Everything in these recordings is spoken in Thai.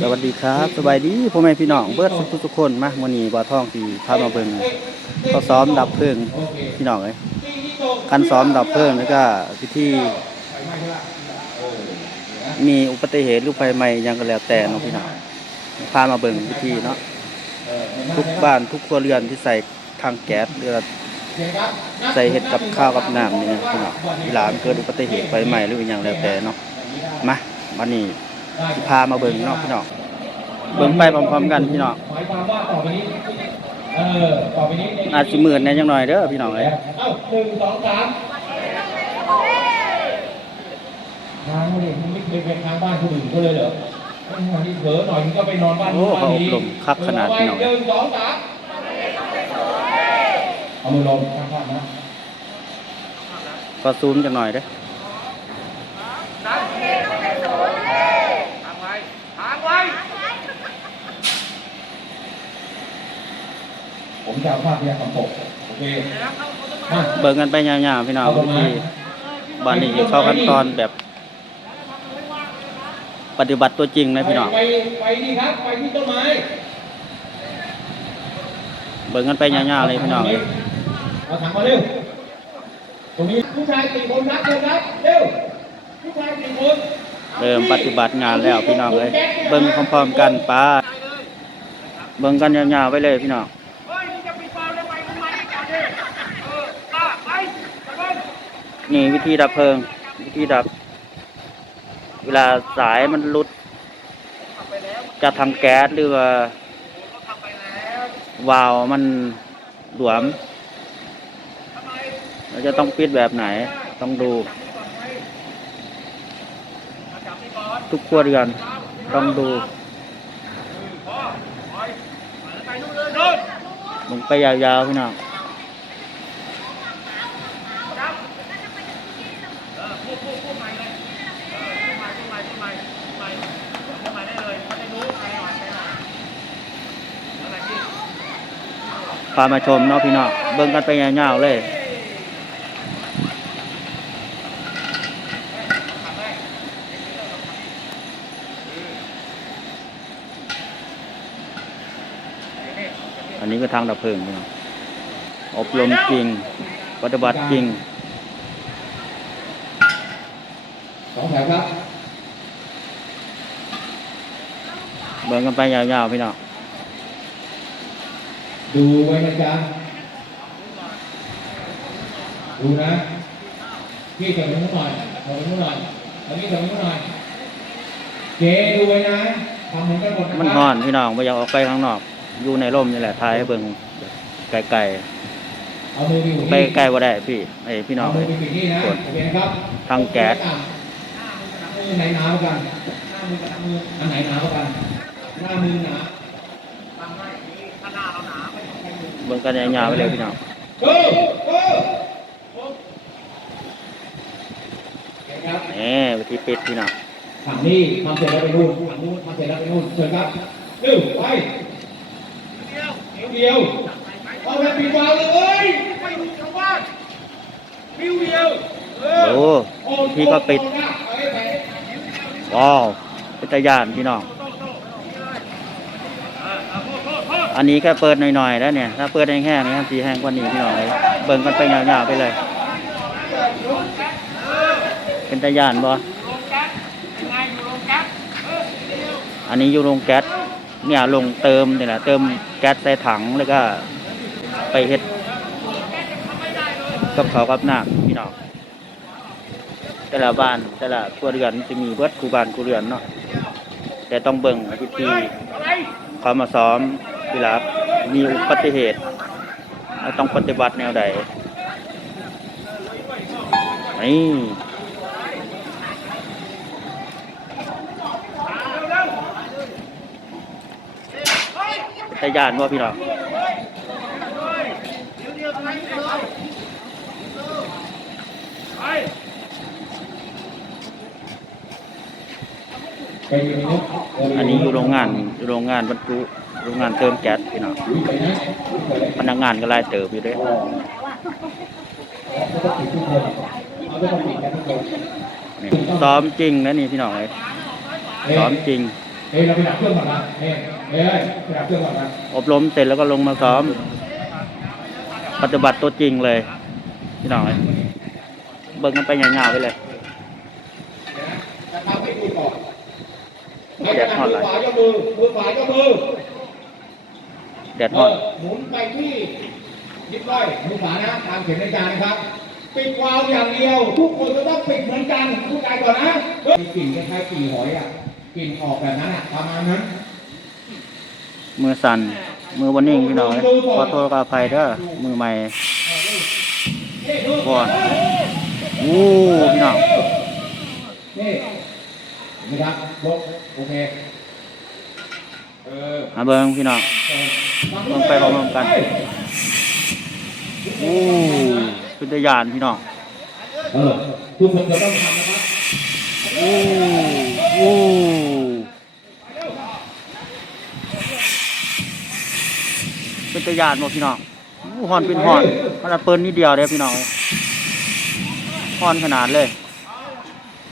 สวัสดีครับสบายดีพ่อแม่พี่น้องเบิร์ดทุกทุกคนมาวันนี้บ่อทองที่พามาเบิ่งเขาซ้อมดับเพลิงพี่น้องเอ้ยการซ้อมดับเพลิงแล้วก็พิธีมีอุบัติเหตุหรือไฟไหม้ยังก็แล้วแต่เนาะพี่น้องพามาเบิ่งพิธีเนาะทุกบ้านทุกครัวเรือนที่ใส่ทางแก๊สหรือใส่เห็ดกับข้าวกับน้ำนี่นะพี่น้องเวลามันเกิดอุบัติเหตุไฟไหม้หรืออหยังแล้วแต่เนาะมาวันนี้ พามาเบิ่งเนาะพี่น้องเบิ่งไปพร้อมๆกันพี่น้องหมายความว่าต่อไปนี้เออต่อไปนี้อาจสิหมื่นแหน่จังหน่อยเด้อพี่น้องเอ้ยเอ้าหนึ่งสองสามทางเลยมึงไม่เคยไปทางบ้านคนอื่นเขาเลยเหรอไอ้หัวนี่เผลอหน่อยมึงก็ไปนอนบ้านโอ้นู้นบ้าเขานอบนี้รมคักขนาดพี่น้องหนึ่งสองสามเอามือลงข้างๆนะก็ซูมจังหน่อยเด้อ ผมจะเอาภาพพยากรณ์ตกโอเคมาเบิ่งกันไปยาวๆพี่น้องวิธีบ้านนี้สิเข้าขั้นตอนแบบ ปฏิบัติตัวจริงนะพี่น้องไปไปนี่ครับไปที่ต้นไม้เบิ่งกันไปยาวๆเลยพี่น้องเอ้ยเอาถังมาเร็วตรงนี้ผู้ชายสี่คนนับเลยครับเร็วผู้ชายสี่คนเริ่มปฏิบัติงานแล้วพี่น้องเอ้ยเบิ่งพร้อมๆกันไป้าเบิ่งกันยาวๆไปเลยพี่น้อง เฮ้ยมึงจะปิดไฟแล้วไปทำไมก่อนดิเออป้าไปตะเบิ้ล นี่วิธีดับเพลิง วิธีดับ เวลาสายมันหลุด จะทำแก๊สหรือว่าวาล์วมันหลวม เราจะต้องปิดแบบไหนต้องดู ทุกครัวเรือนต้องดูพ่อไปไปนู่นเลยนู่นลงไปยาวๆพี่น้อง จับเออพูดพูดพูดใหม่เลยเออพูดใหม่พูดใหม่พูดใหม่พูดใหม่พูดใหม่ได้เลยเขาจะรู้ใครหน่อยใครหน่อยอะไรที่ พามาชมเนาะพี่น้องเบิ่งกันไปยาวๆเลยอันนี้ก็ทางดับเพลิงน้องอบรมจริง ปฏิบัติจริง สองแถวครับ เบิ่งกันไปยาวๆพี่น้อง ดูไว้นะจ๊ะ ดูนะพี่เถิดไปนู้นหน่อยเถิดไปนู้นหน่อยอันนี้เถิดไปนู้นหน่อยเจ๊ดูไว้นะทำเหมือนกันหมดนะมันคร้อรับนพี่น้องไม่อยากออกไปข้างนอก อยู่ในร่มนี่แหละถ่ายให้เบิ่งไกลเอามือไปอยู่ๆนี่ไปใกล้บ่ได้พี่ไอ้พี่น้องเอามืเอ้อยไปปิดนี่นะกด โอเคนะครับทางแก๊สมือไหนหนาวกันหน้ามือกับมืออันไหนหนาวกันหน้ามือหนา เบิ่งกันยาวๆไปเลยพี่น้องโก้โก้โอเคครับนี่วิธีปิดพี่น้องฝั่งนี้ทำเสร็จแล้วไปนู่นฝั่งนู้นทำเสร็จแล้วไปนู่นเชิญครับเร็วไปเดียวเดียวเอาแบบปิดวาล์วเลยเอ้ยไม่มีชาวบ้านวิวเดียวเออโอ้โอ้พี่ก็ปิดโอ้โหเอาไปไปว้าวเป็นตะยานพี่น้อง อันนี้แค่เปิดหน่อยๆแล้วเนี่ย ถ้าเปิดแห้งๆนี่ทีแห้งกว่านี้พี่น้องเลยเบิ่งกันไปยาวๆไปเลย เป็นตะยานบ่โรงแก๊สยังไงอยู่โรงแก๊สเออเดียวอันนี้อยู่โรงแก๊สเนี่ยลงเติมเนี่แหละเติมแก๊สใส่ถังแล้วก็ไปเฮ็ดกับเขากับน้ำพี่น้องแต่ละบ้านแต่ละครัวเรือนจะมีเบิดคูบ้านคูเรือนเนาะแต่ต้องเบิ่งวิธีเขามาซ้อม เวลามีอุบัติเหตุต้องปฏิบัติแนวใดนี่ตะยานว่าพี่น้องไปไปอยู่ในอันนี้อยู่โรงงานอยู่โรงงานบรรจุ โรงงานเติมแก๊สพี่น้องไปนยพนักงานก็ไล่เติมอยู่เด้วยนี่ซ้อมจริงนะนี่พี่น้องเลยซ้อมจริงเฮ้ยเราไปดับเครื่องก่อนนะเฮ้ยเฮ้ยไปดับเครื่องก่อนนะอบรมเสร็จแล้วก็ลงมาซ้อม ปฏิบัติตัวจริงเลยพี่น้องเอ้ยเบิ่งกันไปยาๆไปเลยจะทำให้คุณก่อนแดดฮอดหลายมือขวายกมือมือขวายกมือ แดดเอร้อนอหมุนไปที่ยิบร้อยมือขวานะตามเข็มนาฬิกานะครับปิดวาล์วอย่างเดียว ทุกคนจะต้องปิดเหมือนกันทุกใจก่อนนะเฮ้ยมีกลิ่นคล้ายๆกลิ่นหอยอะกลิ่นออกแบบนั้นอะประมาณนั้นมือสั่นมือวันนิ่งพี่น้องเอ้ยขอโทษขออภัยเด้อมือใหม่ก่อนอู้พี่น้องนี่เห็นไหมครับลบโอเคเออ มาเบิ่งพี่น้องลงไปพร้อมกันโอ้เป็นตยานพี่น้องเออทุกคนจะต้องทำนะครับโอู้อู้เป็นตะยานบ่พี่น้องอู้ฮอนเป็นฮอนมันละเปิ้นนิดเดียวเด้อพี่น้องเอ้ยฮอนขนาดเลย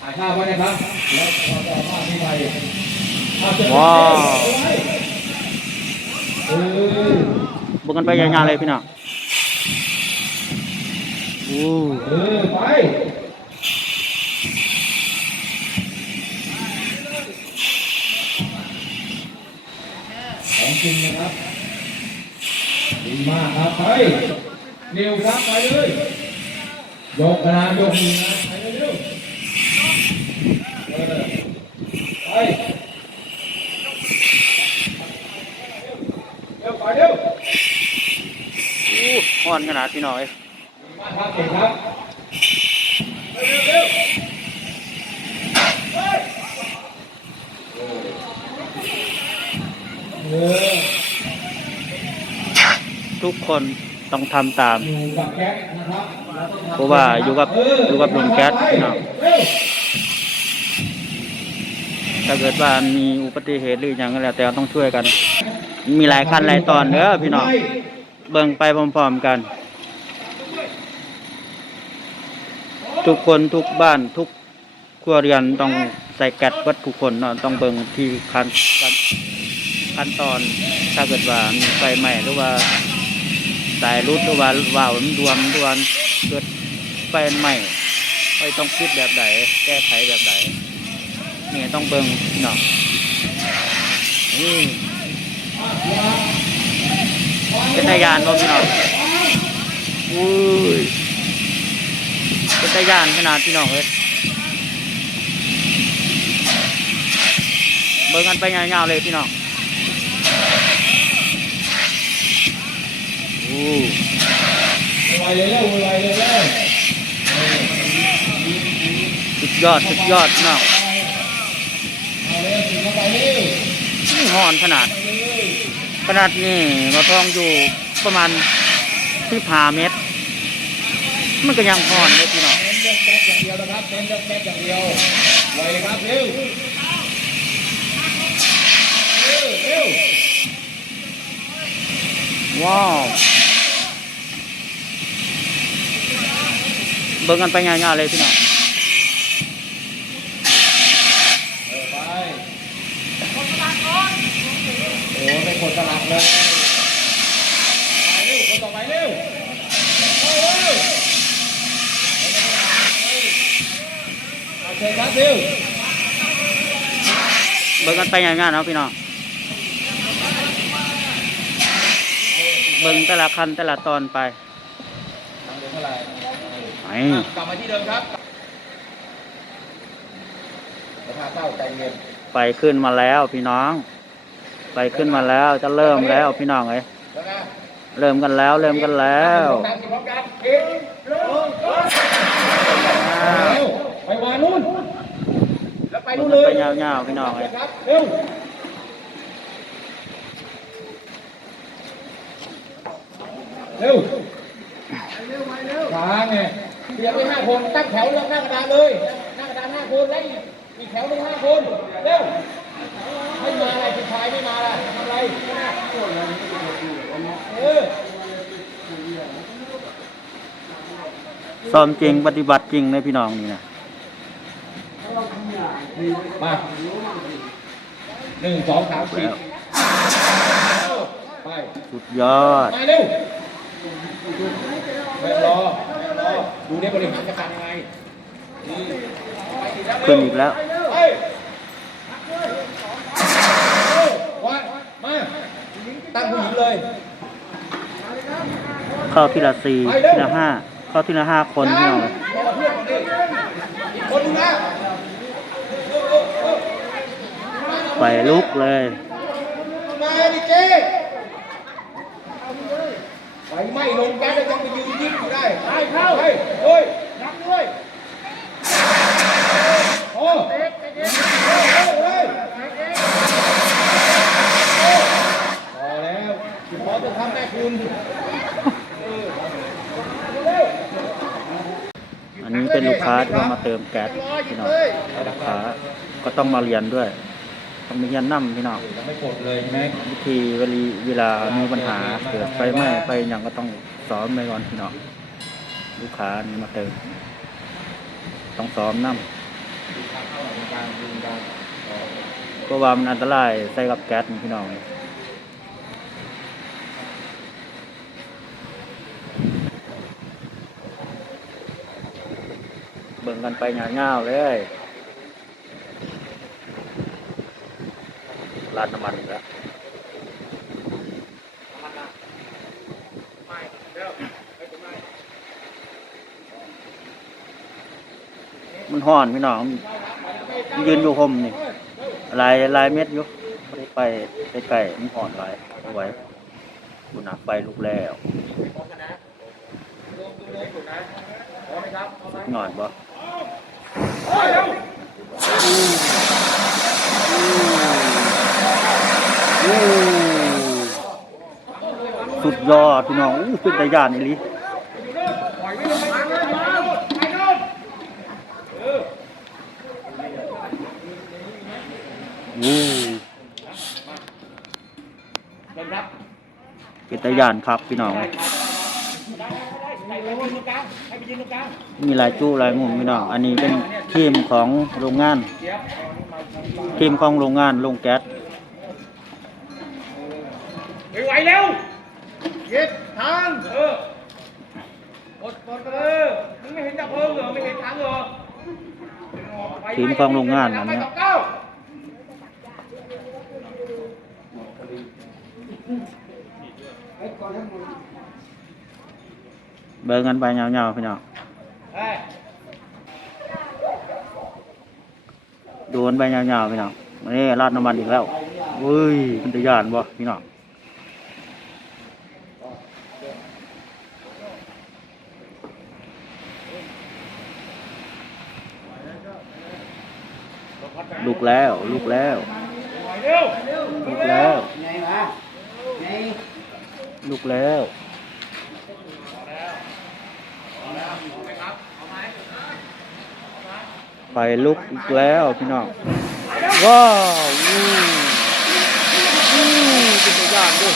ถ่ายภาพไว้นะครับแล้วเราจะเอาที่ไป ว้าวบิ่งกันไปยาวๆเลยพี่น้องอู้ไปของจริงนะครับ ดีมากครับไปเร็วครับไปเลยยกกระดานยกมือนะไปเร็วๆเออไปเร็วไปเร็ว อนขนาดพี่น้อยเออทุกคนต้องทำตาม เพราะว่าอยู่กับอยู่กับลุงแก๊สน้องเร็วถ้าเกิดว่ามีอุบัติเหตุหรืออย่างก็แล้วแต่ต้องช่วยกัน มีหลายขั้นหลายตอนเด้อพี่น้อง เบิ่งไปพร้อมๆกัน ทุกคนทุกบ้านทุกครัวเรือนต้องใส่แก๊สเบิดทุกคนเนาะต้องเบิ่งที่ขั้นขั้นขั้นตอนถ้าเกิดว่ามีไฟไหม้หรือว่าสายรุดหรือว่าว่าวมันดวมดวนเกิดไฟไหม้ไฟต้องคิดแบบใดแก้ไขแบบใดนี่ต้องเบิ่งเนาะนี่ เป็นตายานบ่พี่น้องอุ้ยเป็นตายานขนาดพี่น้องเลยเบิ่งกันไปยาวๆเลยพี่น้องอู้ไวเลยเร็วไวเลยเร็วสุดยอดสุดยอดพี่น้องเอาเร็วถึงหอนขนาด ขนาดนี้มาทองอยู่ประมาณที่ผาเมตรมันก็ยังหอนเลยพี่น้องเน้นเรื่องแก๊สอย่างเดียวนะครับเน้นเรื่องแก๊สอย่างเดียวไวครับเร็วเร็วเร็วว้าวเบิ่งกันไปยาวๆเลยพี่น้อง เออไปโอ้ไม่กดสลับเลยไปเร็วคนต่อไปเร็วเอาเร็วเอาเชิญครับเร็ว เบิ่งกันไปยาวๆเนาะพี่น้องเบิ่งแต่ละคันแต่ละตอนไปทำเดือนเท่าไหร่ไปอะกลับมาที่เดิมครับราคาเต้าใจเย็นไปขึ้นมาแล้วพี่น้อง ไปขึ้นมาแล้วจะเริ่มแล้วพี่น้องเอ้ยแล้วนะเริ่มกันแล้วเริ่มกันแล้วตามสิพร้อมกันเอ็นลงเร็วไปวางนู่น แล้วไปเบิ่นู่งนกันเลยไปยาวๆพี่น้องเอ้ยครับเร็วเร็ววางไงเตรียมไว้ห้าคนตั้งแถวเรียงหน้ากระดานเลยหน้ากระดานห้าคนแล้วอีกอีกแถวหนึ่งห้าคนเร็วไม่มาอะไรผู้ชายไม่มาล่ะทำอะไรเออซ้อมจริงปฏิบัติจริงเลยพี่น้องนี่นะ มาหนึ่งสองสามสี่ไปสุดยอดมาเร็วไม่รอไม่รอดูได้บริหารจัดการยังไงนี่ไปอีกแล้วขึ้นอีกแล้วไปวัดมาตั้งผู้หญิงเลยเข้าทีละสี่ทีละห้าเข้าทีละห้าคนพี่น้องรอเพื่อนก่อนดิอีกคนนึงนะ ไปลุกเลยมาดิเจ๊ไฟไหม้ลงแก๊สแล้วยังไปยืนยิ้มอยู่ได้ไปเข้าเฮ้ยเฮ้ยนับด้วยโอ้เฮ้ยเฮ้ยเฮ้ยพอแล้วคุณพอจะทำได้คุณอันนี้เป็นลูกค้าที่ว่ามาเติมแก๊สพี่น้องลูกค้าก็ต้องมาเรียนด้วย ต้องมีเรียนนั่พี่น้องยังไม่กดเลยใช่ไหมวิธีเวลาเวลามีปัญหาเกิดไฟไหม้ไฟอย่างก็ต้องซ้อมไปก่อนพี่น้องลูกค้านี่มาเติมต้องซ้อมนั่เพราะว่ามันอันตรายใส่กับแก๊สนี่พี่น้องเบิ่งกันไปยาวๆเลย ร้านน้ำมันอีกแล้วมันห่อนพี่น้องมันยืนอยู่ห่มนี่ลายลายเม็ดอยู่ไปไปไกลมันห่อนลายเอาไว้บุญหนักไปลุกแล้วหนอนบ่ สุดยอดพี่น้องอู้เป็นตะยานอีหลีวู้เริ่มรับเป็นตะยานครับพี่น้องมีหลายจู้หลายมุมพี่น้อง อันนี้เป็นทีมของโรงงาน ทีมของโรงงานโรงแก๊ส ไปไหวเร็วเย็ดทางเออกดกดเออมึงไม่เห็นจับเพลิงเหรอไม่เห็นทางเหรอทีมของโรงงานอันไปเนี้ยกับเก้าเบิ่งกันไปยาวๆพี่น้องเฮ้ยโดนไปยาวๆพี่น้องนี่ราดน้ำมันอีกแล้วเฮ้ยเป็นตะยานบ่พี่น้อง ลุกแล้ว ลุกแล้วลุกแล้วลุกแล้วไฟลุกอีกแล้วพี่น้องว้าวอู้อู้เป็นตัวอย่างด้วย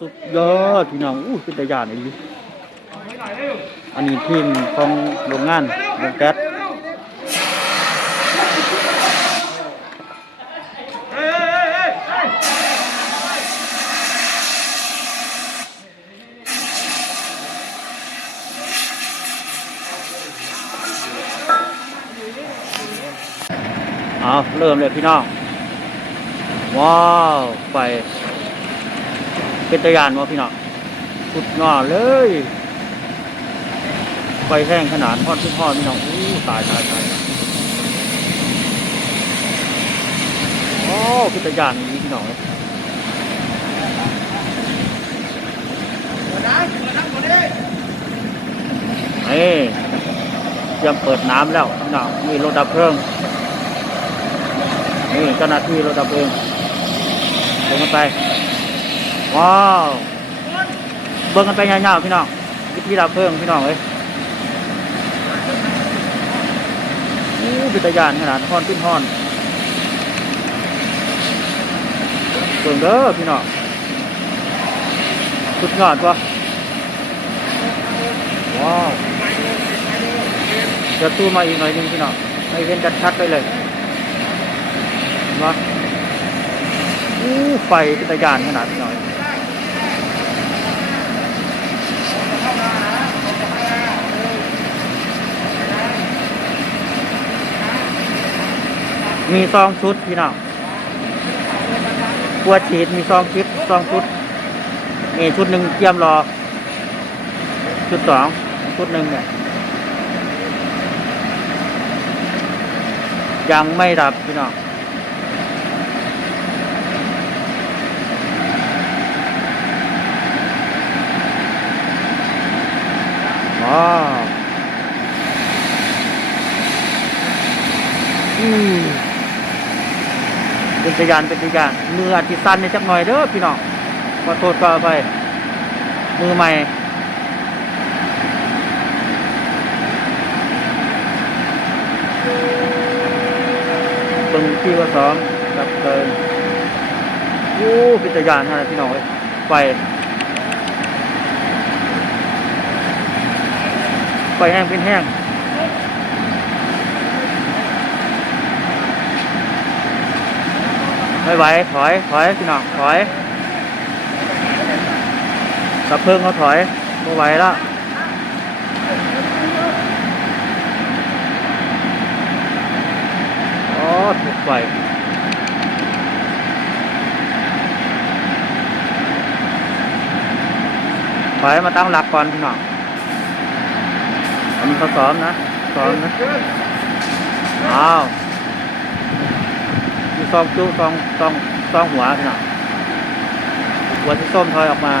สุดยอดพี่น้องอู้เป็นตัวอย่างเลยลิไปหน่อยเร็วอันนี้ทีมของโรงงาน โรงก๊สเอาเริ่มเลยพี่น้อง ว้าวไฟเป็นตัวอย่างวะพี่น้องสุดยอดเลย ไฟแห้งขนาดทอดทุกทอดพี่น้องอู้ตายตายตายโอ้เป็นตัวอย่างนี้พี่น้องเอ้ยเปิดน้ำน้ำก่อนดิเอ้ยเตรียมเปิดน้ำแล้วพี่น้องมีรถดับเพลิงนี่เจ้าหน้าที่รถดับเพลิงเดินกันไป ว้าว เบิ่งกันไปยาวๆพี่น้องวิธีดับเพลิงพี่น้องเอ้ย เป็นตะยานขนาดทอนขึ้นทอนเบิ่งเด้อพี่น้องสุดยอดวะว้าวจะตู้มาอีกหน่อยหนึงพี่น้องให้เห็นชัดๆไปเลยเห็นปะอู้ไฟเป็นตะยานขนาดหน่อย มีซองชุดพี่น้องกลัวฉีดมีซองชุดซองชุดนี่ชุดหนึ่งเตรียมรอ ชุดสองชุดหนึ่งเนี่ยยังไม่ดับพี่น้องอ๋อ อืม ตยานเป็นตะยานมืออาจจะสั่นในจักหน่อยเด้อพี่น้องขอโทษก็ไปมือใหม่เบิ่งที่ว่าสองกับเกินโอ้พิจารณานอะไรพี่น้องไฟไฟแห้งเป็นแห้ง ไม่ไหวถอยถอยพี่น้องถอยกับเพิ่งเขาถอยไม่ไหวแล้วอ๋อถูกไฟไฟมาตั้งหลักก่อนพี่น้องอันนี้เขาสอนนะสอนนะอ้าว ซองจุซองซองซองหัวพี่น้องหัวที่ส้มถอยออกมา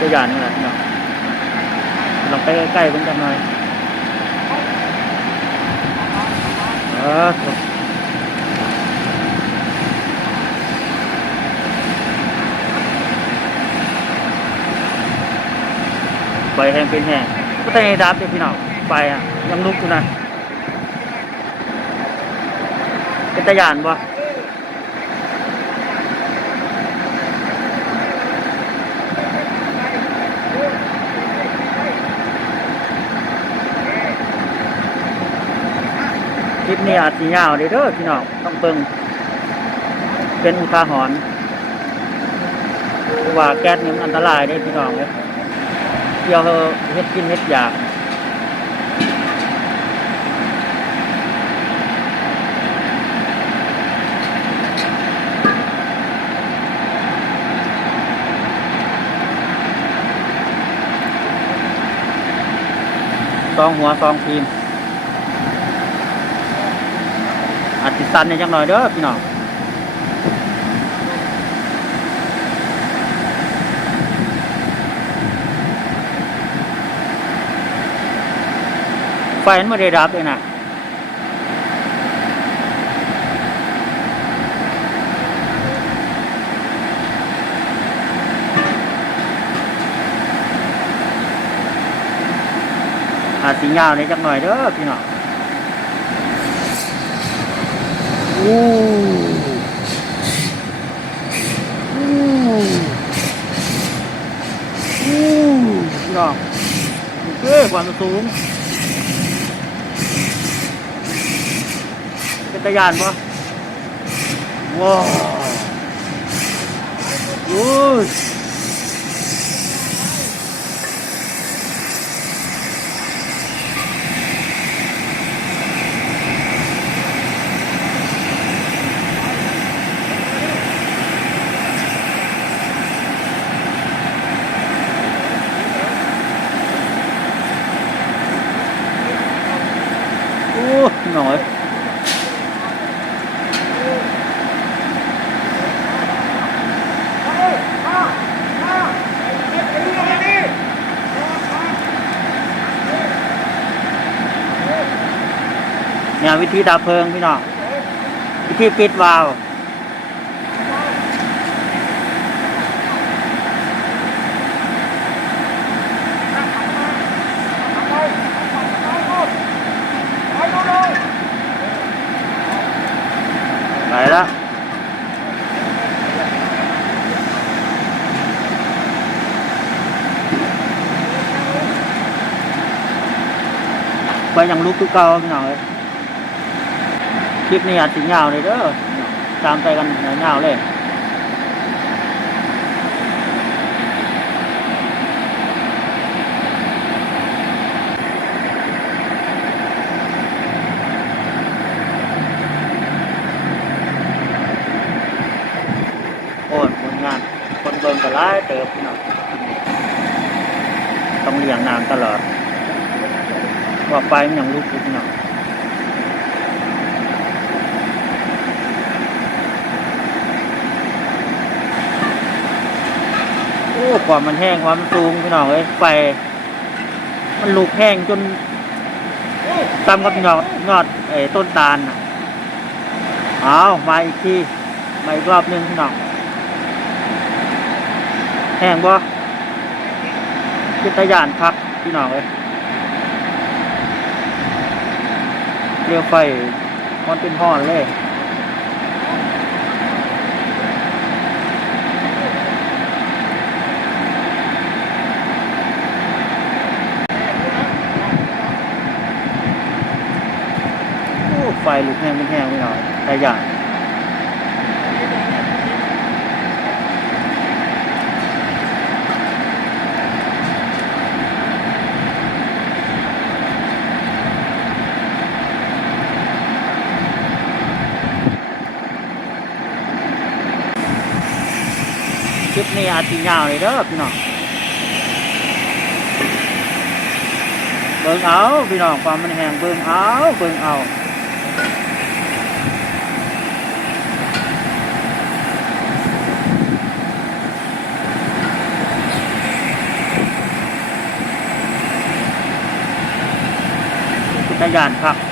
ตัวอย่างนี่แหละพี่น้องลองไปใกล้ๆเพิ่งกันหน่อยเออ ไฟแห้งเป็นแห้งก็ต้องให้ดับเลยพี่น้องไฟอะยังลุกอยู่นะเป็นตะยานปะคลิปนี้อาจสิยาวเด้อพี่น้องต้องเบิ่งเป็นอุทาหรณ์เพราะว่าแก๊สนี่มันอันตรายเด้อพี่น้องเด้ ที่ยวเฮ็ดกินเฮ็ดอยากซองหัวซองทีมอาจจะสั่นในจังหน่อยเด้อพี่น้อง มันไม่ได้ดับเลยนะอาจสิยาวในจังหน่อยเด้อพี่น้องอู้อู้อู้พี่น้องโอเคความสูงเป็น ตะยานปะว้าวโอ้ย ธีดับเพลิงพี่น้องวิธีปิดวาลวไปแล้วไปยังลูกตุกเกาพี่น้องเลย คลิปนี้อาจสิยาวเลยเด้อตามไปกันยาวๆเลยโอ้ยผลงานคนเบิ่งก็ร้ายเติบพี่น้องต้องเลี้ยงนานตลอดว่าไปมันยังลุกอยู่พี่น้อง ความมันแห้งความมันสูงพี่น้องเอ้ยไฟมันลุกแห้งจนซ้ำกับยอดยอดไอ้ต้นตาลน่ะเอามาอีกทีมาอีกรอบหนึงพี่น้องแห้งบ่ยุตยานพักพี่น้องเอ้ยเรียวไฟมันเป็นห้อนเลย โอ้ไฟลุกแห้งเป็นแห้ง พี่น้องตายานคลิปนี้อาจจะยาวเลยเด้อพี่น้องเบิ่งเอาพี่น้องความมันแห้งเบิ่งเอาเบิ่งเอา กรยานครับ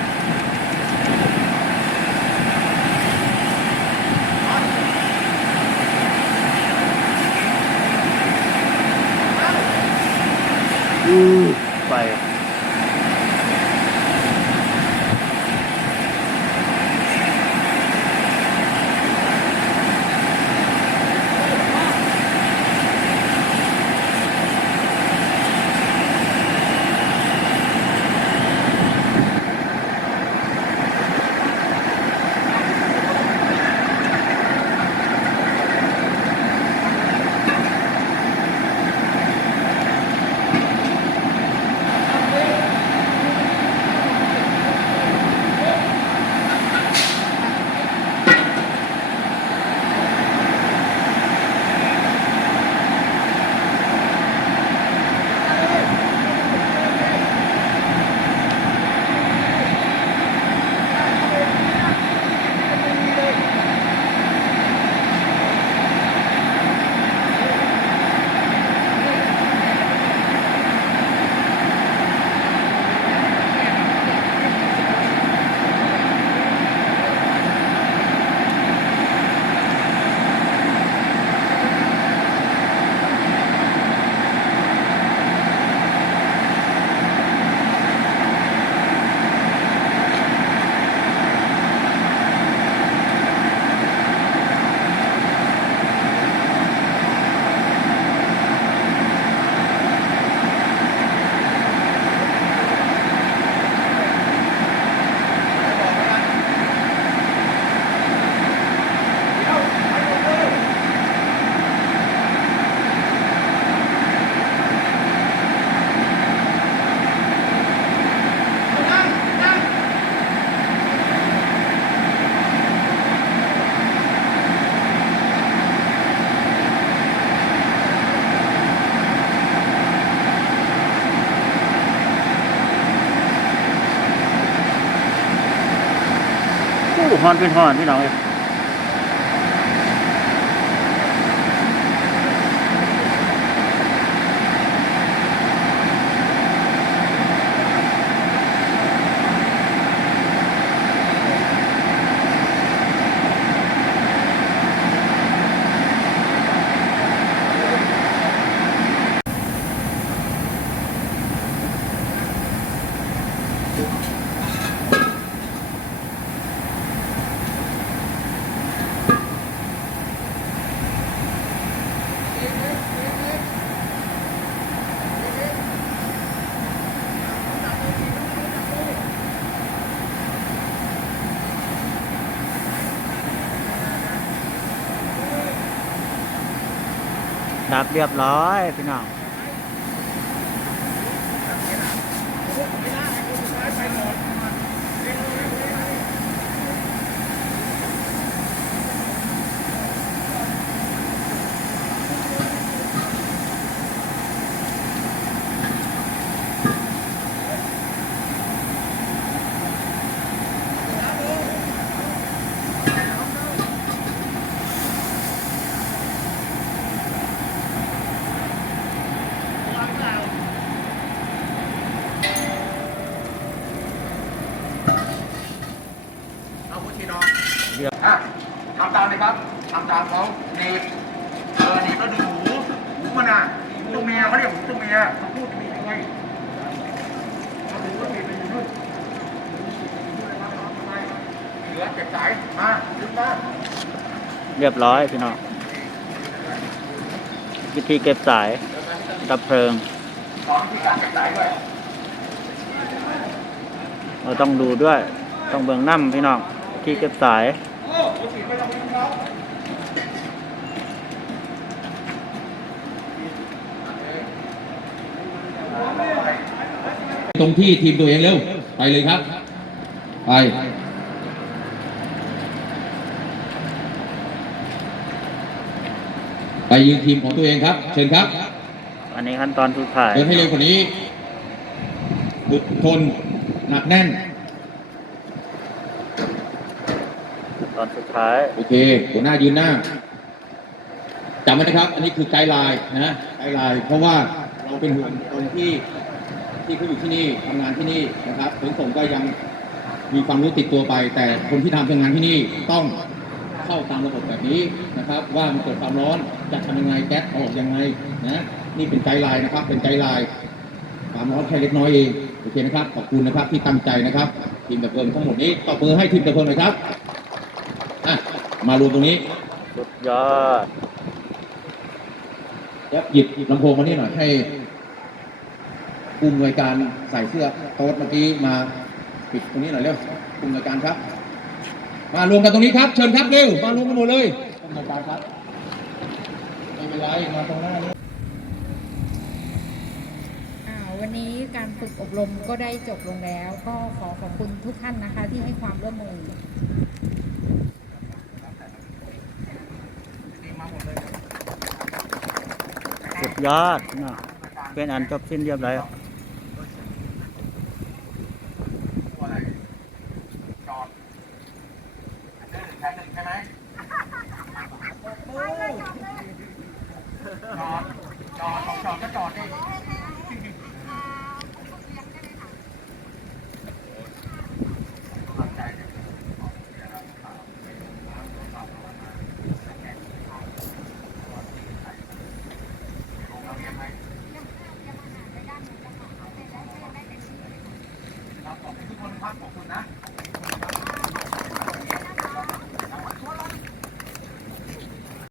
อ้อนขึ้นฮอนพี่น้องเอ้ย ดับเรียบร้อยพี่น้อง เอาผู้ชีดองอะทำตามเลยครับทำตามเขาหนีบเออหนีบแล้วดึงหูหูมันอะหูตัวเมียเขา เรียกหูตัวเมียเขาพูดมียังไงเอาหูก็หนีบไปอยู่นู่นเหลือเก็บสายมาดึงมาเรียบร้อยพี่น้องวิธีเก็บสายดับเพลิงสอนวิธีการเก็บสายด้วยเราต้องดูด้วย ต้องเบิ่งน้ำพี่น้องวิธีเก็บสาย โอ้โหฉีดไป ตรงนี้เขาตรงที่ทีมตัวเองเร็ว ไปเลยครับ ไป ไปยืนทีมของตัวเองครับ เชิญครับ อันนี้ขั้นตอนสุดท้ายเดินให้เร็วกว่านี้อึดทนหนักแน่นขั้นตอนสุดท้าย โอเค หัวหน้ายืนหน้าจำไว้นะครับ อันนี้คือไกด์ไลน์นะไกด์ไลน์เพราะว่าเราเป็นห่วงคนที่ ที่เขาอยู่ที่นี่ทำงานที่นี่นะครับขนส่งก็ยังมีความรู้ติดตัวไป แต่คนที่ทำงานที่นี่ต้องเข้าตามระบบแบบนี้นะครับ ว่ามันเกิดความร้อนจะทำยังไงแก๊สออกยังไงนะนี่เป็นไกด์ไลน์นะครับ เป็นไกด์ไลน์ความร้อนแค่เล็กน้อยเองโอเคนะครับขอบคุณนะครับที่ตั้งใจนะครับทีมดับเพลิงทั้งหมดนี้ตบมือให้ทีมดับเพลิงหน่อยครับอะมารวมตรงนี้สุดยอดยับหยิบลำโพงมานี่หน่อยให้ ผู้อำนวยการใส่เสื้อโต๊ดเมื่อกี้มาปิดตรงนี้หน่อยเร็วผู้อำนวยการครับ มารวมกันตรงนี้ครับ เชิญครับเร็วมารวมกันหมดเลยผู้อำนวยการครับไม่เป็นไรมาตรงหน้านี้อ่าวันนี้การฝึกอบรมก็ได้จบลงแล้ว ก็ขอขอบคุณทุกท่านนะคะ ที่ให้ความร่วมมือสุดยอดพี่น้องเป็นอันจบสิ้นเรียบร้อย